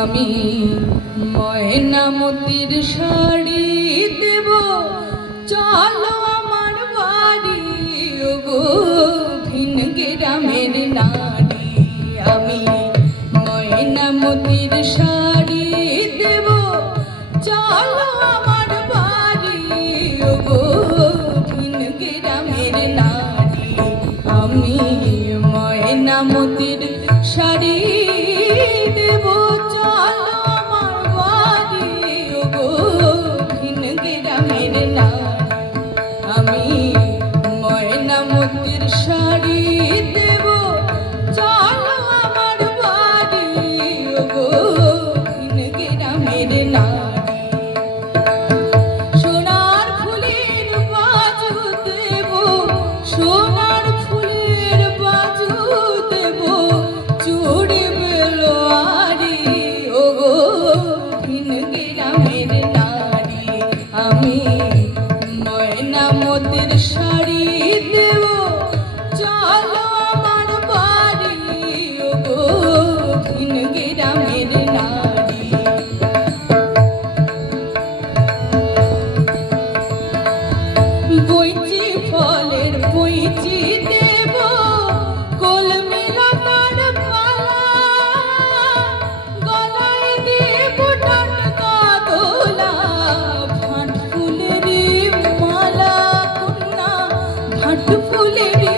আমি ময়নামতির শাড়ি দেব, চলো আমার বাড়ি। ওগো ভিন গ্রামের নারী, আমি ময়নামতির শাড়ি দেব, চলো আমার বাড়ি। ওগো ভিন গ্রামের নারী, আমি ময়নামতির শাড়ি দেব, চলো আমার বাড়ি। ওগো ভিন গ্রামের নারী, আমি ময়নামতির শাড়ি দেব, চলো আমার বাড়ি। ওগো ভিন গ্রামের নারী, সোনার ফুলের বাজু দেব, সোনার ফুলের বাজু দেব, চুড়ি বেলোয়ারি। ওগো ভিন গ্রামের নারী, আমি ময়নামতির শাড়ি দেব, চলো আমার বাড়ি। ওগো ভিন গ্রামের নারী, বইচি ফলের বইচি দেব, কলমি লতার মালা, গলায় দেব টাটকা দোলা, ভাট ফুলেরই মালা কন্যা, ভাট ফুলেরই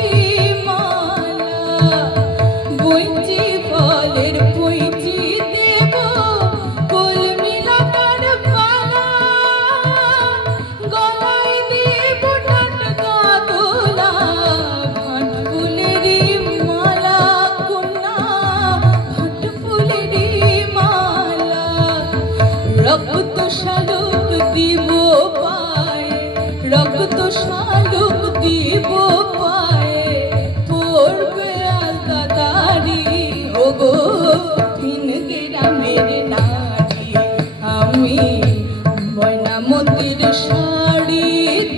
মালা। বইচি ফলের বইচি দেব, কলমি লতার মালা, গলায় দেব টাটকা দোলা, ভাট ফুলেরই মালা কন্যা, ভাট ফুলেরই মালা। রক্ত শালুক দিব পায়ে, রক্ত শালুক দিব পায়ে, পড়বে আলতা দাড়ি। ওগো ভিন গ্রামের নারী, আমি ময়নামতির শাড়ি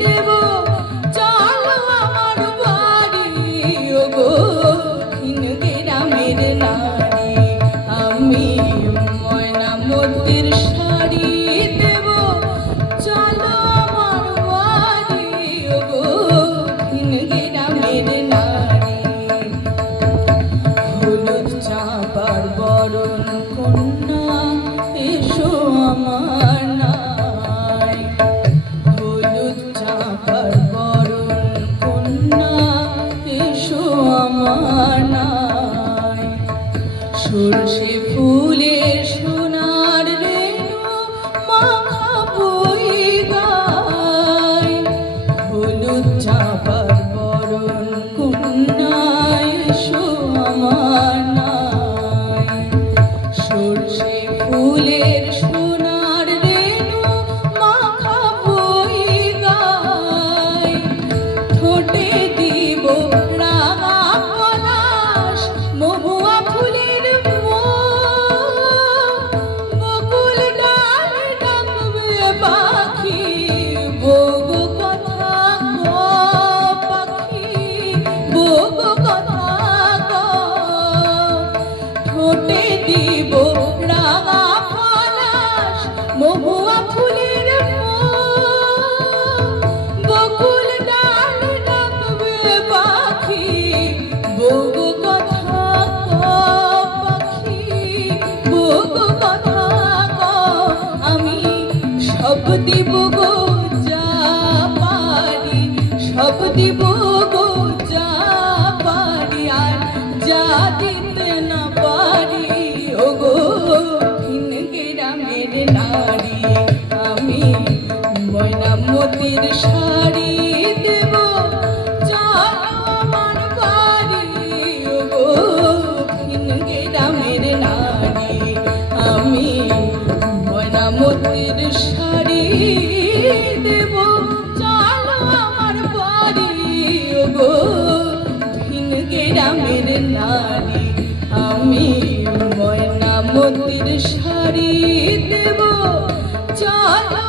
দেব, চলো আমার বাড়ি। ওগো ভিন গ্রামের নারী, আমি ময়নামতির শাড়ি দেব, চলো আমার বাড়ি। ওগো ভিন গ্রামের নারী, হলুদ চাঁপার বরণ কন্যা, এসো আমার নাই। হলুদ চাঁপার বরণ কন্যা, এসো আমার নাই। সরষে ফুলের সোনার রেণু মাখাবই গায়, হলুদ চাঁপার বরণ কন্যা, এসো আমার নাই। সরষে ফুলের সোনার রেণু মাখাবই গায়, ঠোঁটে দিব রাঙা পলাশ, মহুয়া ফুলের বকুল ডালে ডাকবে পাখি। বগো কথা ক পাখি, বগো কথা ক। ঠোঁটে দিব রাঙা পলাশ, মহুয়া ফুলের বকুল ডালে ডাকবে পাখি। বগো কথা ক পাখি, বগো কথা ক। আমি সব দিব গো যা পারি, সব দিব গো যা পারি, আর যা দিতে না পারি। ওগো ভিন গ্রামের নারী, আমি ময়নামতির শাড়ি দেব, চলো আমার বাড়ি। ওগো ভিন গ্রামের নারী, আমি ময়নামতির শাড়ি দেব, চলো আমার বাড়ি। ওগো ভিন গ্রামের নারী, আমি ময়নামতির শাড়ি দেব, চলো